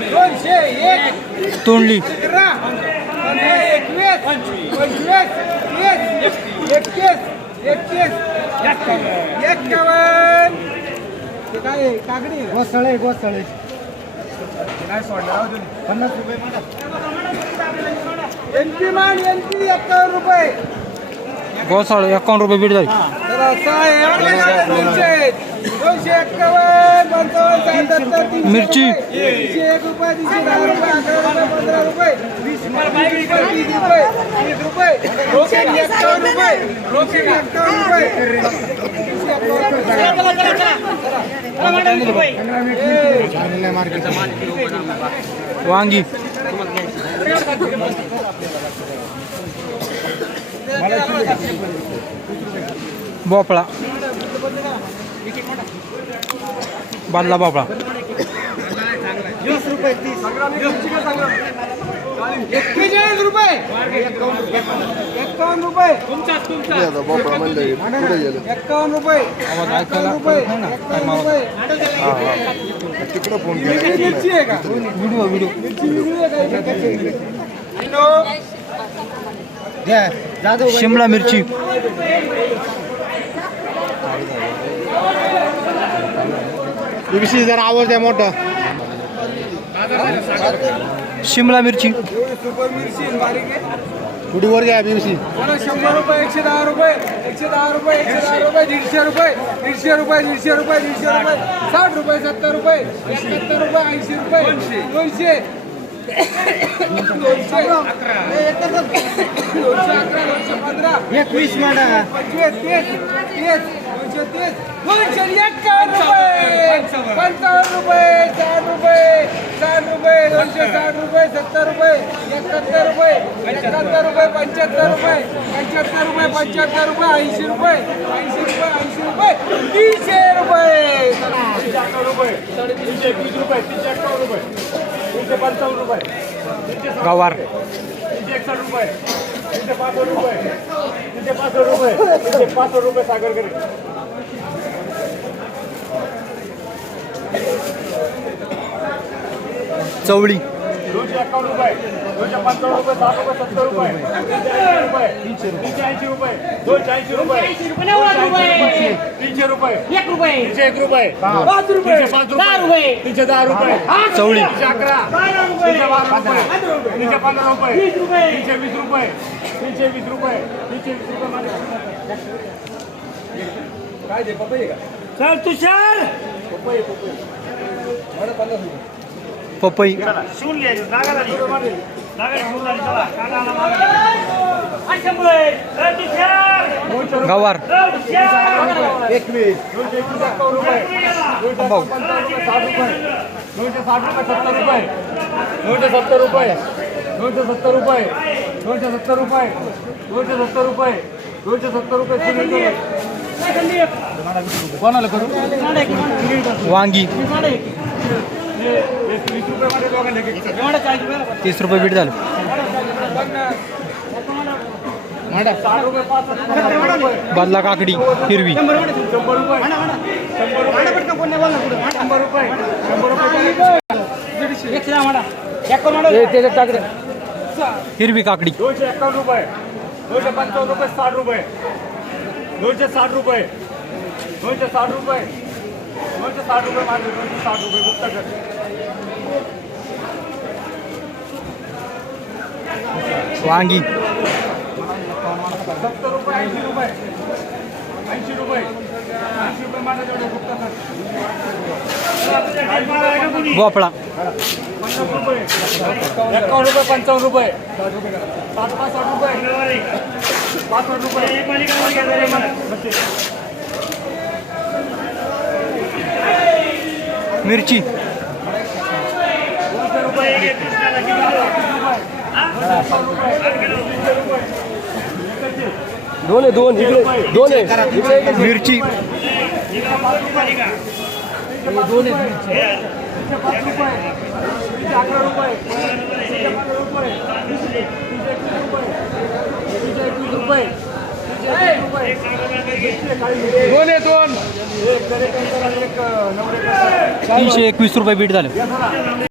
दोनशे एक तोंडली? काकडी गोसळे गोसळे काय सोडणार पन्नास रुपये एनपी मान एनपी एक्कावन्न रुपये गोसाळ एकावन्न रुपये बीट आहे दोनशे दोनशे एक्कावन्न पंचावन्न मिरची. एक रुपये वांगी भोपळा बादला भोपळा एक्केचाळीस रुपये एक्कावन्न रुपये एक्कावन्न रुपये एक्कावन्न रुपये एक्कावन्न रुपये तिकडं फ़ोन मिरची आहे का व्हिडिओ व्हिडिओ मिरची वेगळी आहे का हॅलो शिमला मिरची। बीबीसी जरा आवाज द्या मोठा. शिमला मिरची. एवढी सुपर मिरची आहे, बारीक आहे थोडी वर घ्या बीबीसी. शंभर रुपये एकशे दहा रुपये एकशे दहा रुपये एकशे दहा रुपये दीडशे रुपये दीडशे रुपये दीडशे रुपये दीडशे रुपये साठ रुपये सत्तर रुपये एकाहत्तर रुपये ऐंशी रुपये दोनशे. दोनशे. अकरा दोनशे अकरा दोनशे पंधरा. एकवीस पंचवीस तीस तीस. दोनशे तीस दोनशे एक्कावन्न रुपये. पंचावन्न रुपये साठ रुपये साठ रुपये दोनशे साठ रुपये सत्तर रुपये एकाहत्तर रुपये एकाहत्तर रुपये पंच्याहत्तर रुपये पंच्याहत्तर रुपये पंच्याहत्तर रुपये ऐंशी रुपये ऐंशी रुपये ऐंशी रुपये तीनशे रुपये. तीनशे एकवीस रुपये तीनशे रुपये तीनशे पंचावन्न रुपये गवार. तीनशे एकसष्ट रुपये तीनशे पासष्ट रुपये तीनशे पासष्ट रुपये तीनशे पासष्ट रुपये सागर करे चवळी दोनशे एकावन्न रुपये दोनशे पंचावन्न रुपये साठ रुपये सत्तर रुपये तीनशे ऐंशी रुपये तीनशे ऐंशी रुपये दोनशे ऐंशी रुपये तीनशे रुपये एक रुपये तीनशे एक रुपये पाच रुपये तीनशे पाच दहा रुपये रुपये तीनशे दहा रुपये चवळी तीनशे अकरा तीनशे बारा रुपये तीनशे पंधरा रुपये तीनशे वीस रुपये तीनशे वीस रुपये तीनशे वीस रुपये काय दे पपई का चल तुषार पपई पपई पन्नास रुपये पपई गवार एकवीस दोनशे एकवीस रुपये भाऊ. साठ रुपये दोनशे साठ रुपये सत्तर रुपये दोनशे सत्तर रुपये दोनशे सत्तर रुपये दोनशे सत्तर रुपये दोनशे सत्तर रुपये दोनशे सत्तर रुपये कोणाला करू वांगी हे एक वीस रुपये मध्ये दोघांना घे. तीस रुपये बीट झालं साठ रुपये पाच शंभर रुपये बादला काकडी हिरवी। शंभर रुपये शंभर रुपये शंभर रुपये शंभर रुपये एकशे दहा म्हणा हिरवी काकडी। दोनशे एकावन्न रुपये दोनशे पंचावन्न रुपये साठ रुपये. दोनशे साठ रुपये दोनशे साठ रुपये. दोनशे साठ रुपये माझे दोनशे साठ रुपये कर वांगी। सत्तर रुपये ऐंशी रुपये ऐंशी रुपये ऐंशी रुपये माझ्या जेवढे गुप्ता कर भोपळा रुपये एकावन्न रुपये पंचावन्न रुपये साठ पाच साठ रुपये पासष्ट रुपये मिर्ची। दोन दोन दोन। मिर्ची। दोन दोन। तीनशे एकवीस रुपये बीट झालं.